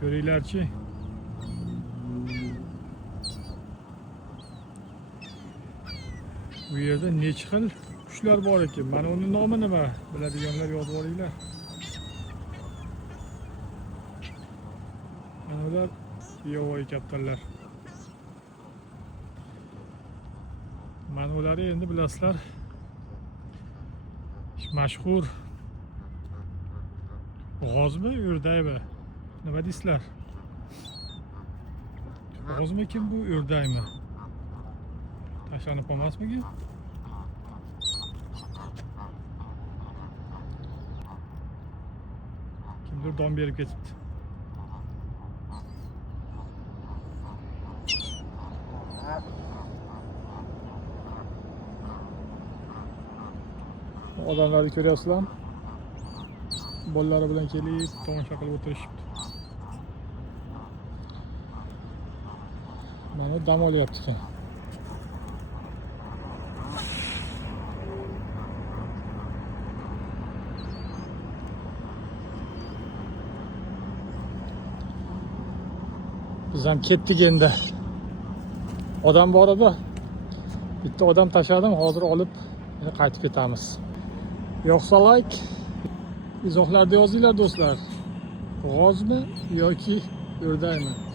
Ko'ringlarchi. Bu yerda necha xil qushlar bor ekan. Mana uning nomi nima? Biladiganlar yozib olinglar. Mana ular yovvoyi kaptarlar. Mana ular endi bilasizlar. Mashhur g'ozmi, o'rdakmi? Nima deysizlar? G'ozmikin bu, o'rdakmi? Tashlanib qolmasmikin? Kimdir don berib ketibdi. Odamlarni ko'ryapsizlarmi? Bolalari bilan kelib tomosha qilib o'tirishibdi. Mana dam olyapti ekan. Biz ham ketdik endi. Odam bor edi. Bitta odam tashladim, hozir olib qaytib ketamiz. Yo'qsa like, izohlarda yozinglar do'stlar. G'ozmi yoki o'rdakmi?